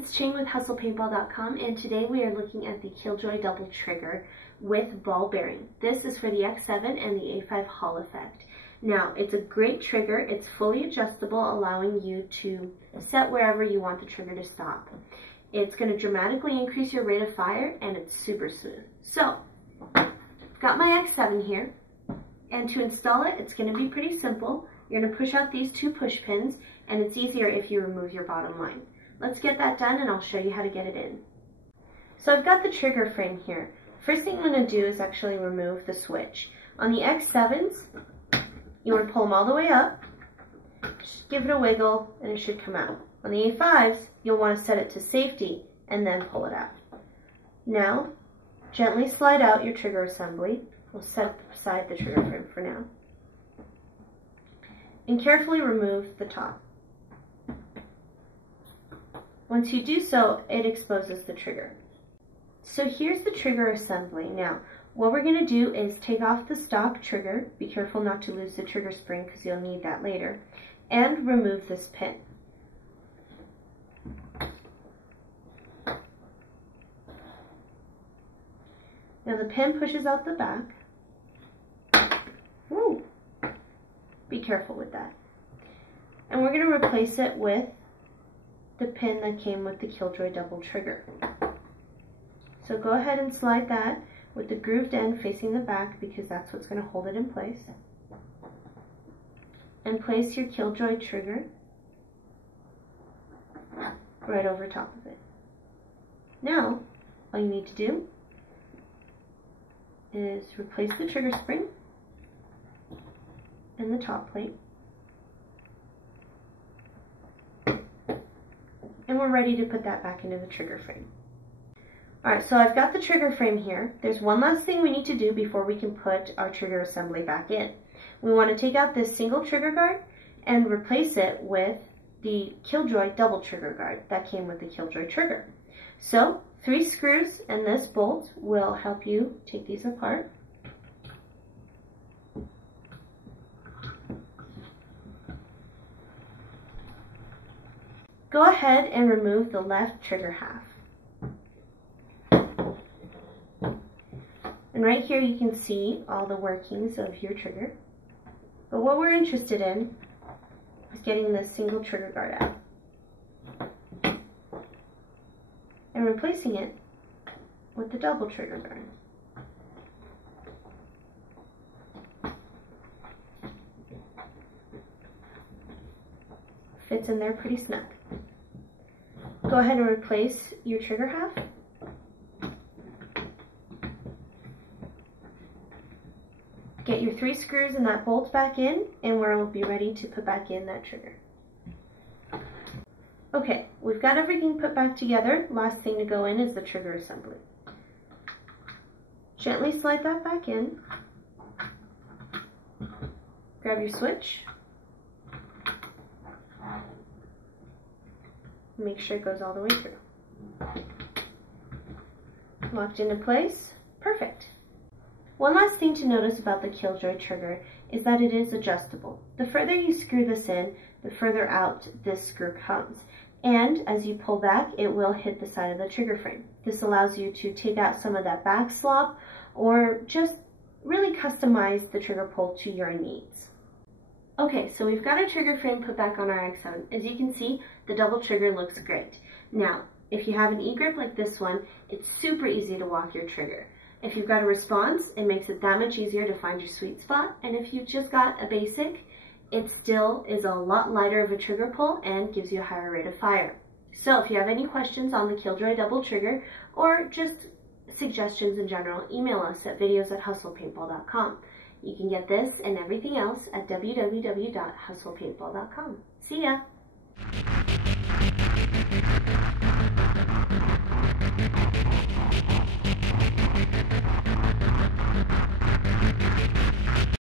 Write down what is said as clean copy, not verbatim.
it's Ching with HustlePaintball.com, and today we are looking at the Killjoy double trigger with ball bearing. This is for the X7 and the A5 Hall effect. Now, it's a great trigger. It's fully adjustable, allowing you to set wherever you want the trigger to stop. It's going to dramatically increase your rate of fire, and it's super smooth. So, I've got my X7 here, and to install it, it's going to be pretty simple. You're going to push out these two push pins, and it's easier if you remove your bottom line. Let's get that done, and I'll show you how to get it in. So I've got the trigger frame here. First thing I'm going to do is actually remove the switch. On the X7s, you want to pull them all the way up, just give it a wiggle, and it should come out. On the A5s, you'll want to set it to safety, and then pull it out. Now, gently slide out your trigger assembly. We'll set it aside the trigger frame for now. And carefully remove the top. Once you do so, it exposes the trigger. So here's the trigger assembly. Now, what we're going to do is take off the stock trigger. Be careful not to lose the trigger spring because you'll need that later. And remove this pin. Now the pin pushes out the back. Woo! Be careful with that. And we're going to replace it with the pin that came with the Killjoy double trigger. So go ahead and slide that with the grooved end facing the back because that's what's going to hold it in place. And place your Killjoy trigger right over top of it. Now, all you need to do is replace the trigger spring and the top plate. And we're ready to put that back into the trigger frame. Alright, so I've got the trigger frame here. There's one last thing we need to do before we can put our trigger assembly back in. We want to take out this single trigger guard and replace it with the Killjoy double trigger guard that came with the Killjoy trigger. So, 3 screws and this bolt will help you take these apart. Go ahead and remove the left trigger half. And right here you can see all the workings of your trigger. But what we're interested in is getting this single trigger guard out and replacing it with the double trigger guard. Fits in there pretty snug. Go ahead and replace your trigger half. Get your 3 screws and that bolt back in, and we'll be ready to put back in that trigger. Okay, we've got everything put back together. Last thing to go in is the trigger assembly. Gently slide that back in. Grab your switch. Make sure it goes all the way through. Locked into place. Perfect. One last thing to notice about the Killjoy trigger is that it is adjustable. The further you screw this in, the further out this screw comes. And as you pull back, it will hit the side of the trigger frame. This allows you to take out some of that back slop or just really customize the trigger pull to your needs. Okay, so we've got our trigger frame put back on our X7. As you can see, the double trigger looks great. Now, if you have an E-grip like this one, it's super easy to walk your trigger. If you've got a response, it makes it that much easier to find your sweet spot. And if you've just got a basic, it still is a lot lighter of a trigger pull and gives you a higher rate of fire. So if you have any questions on the Killjoy double trigger or just suggestions in general, email us at videos@hustlepaintball.com. You can get this and everything else at www.hustlepaintball.com. See ya!